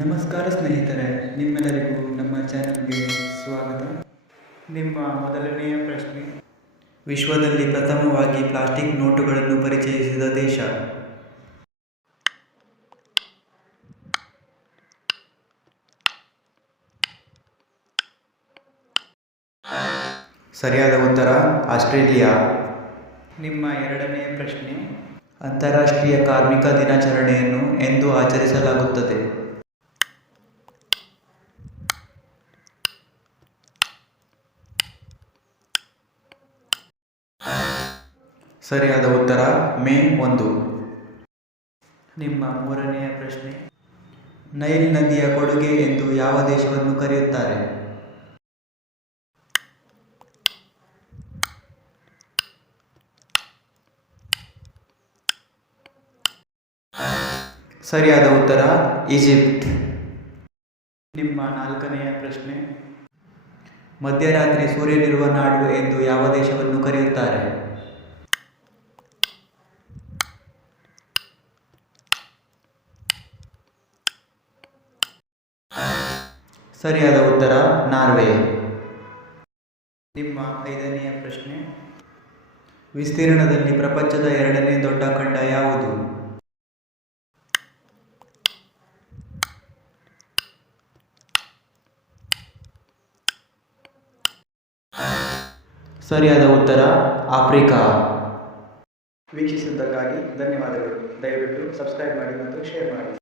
ನಮಸ್ಕಾರ ಸ್ನೇಹಿತರೆ, ನಿಮ್ಮೆಲ್ಲರಿಗೂ ನಮ್ಮ ಚಾನೆಲ್ಗೆ ಸ್ವಾಗತ. ನಿಮ್ಮ ಮೊದಲನೆಯ ಪ್ರಶ್ನೆ, ವಿಶ್ವದಲ್ಲಿ ಪ್ರಥಮವಾಗಿ ಪ್ಲಾಸ್ಟಿಕ್ ನೋಟುಗಳನ್ನು ಪರಿಚಯಿಸಿದ ದೇಶ? ಸರಿಯಾದ ಉತ್ತರ ಆಸ್ಟ್ರೇಲಿಯಾ. ನಿಮ್ಮ ಎರಡನೆಯ ಪ್ರಶ್ನೆ, ಅಂತಾರಾಷ್ಟ್ರೀಯ ಕಾರ್ಮಿಕ ದಿನಾಚರಣೆಯನ್ನು ಎಂದು ಆಚರಿಸಲಾಗುತ್ತದೆ? ಸರಿಯಾದ ಉತ್ತರ ಮೇ 1. ನಿಮ್ಮ ಮೂರನೆಯ ಪ್ರಶ್ನೆ, ನೈಲ್ ನದಿಯ ಕೊಡುಗೆ ಎಂದು ಯಾವ ದೇಶವನ್ನು ಕರೆಯುತ್ತಾರೆ? ಸರಿಯಾದ ಉತ್ತರ ಈಜಿಪ್ಟ್. ನಿಮ್ಮ ನಾಲ್ಕನೆಯ ಪ್ರಶ್ನೆ, ಮಧ್ಯರಾತ್ರಿ ಸೂರ್ಯನಿರುವ ನಾಡು ಎಂದು ಯಾವ ದೇಶವನ್ನು ಕರೆಯುತ್ತಾರೆ? ಸರಿಯಾದ ಉತ್ತರ ನಾರ್ವೆ. ನಿಮ್ಮ ಐದನೆಯ ಪ್ರಶ್ನೆ, ವಿಸ್ತೀರ್ಣದಲ್ಲಿ ಪ್ರಪಂಚದ ಎರಡನೇ ದೊಡ್ಡ ಖಂಡ ಯಾವುದು? ಸರಿಯಾದ ಉತ್ತರ ಆಫ್ರಿಕಾ. ವೀಕ್ಷಿಸಿದ್ದಕ್ಕಾಗಿ ಧನ್ಯವಾದಗಳು. ದಯವಿಟ್ಟು ಸಬ್ಸ್ಕ್ರೈಬ್ ಮಾಡಿ ಮತ್ತು ಶೇರ್ ಮಾಡಿ.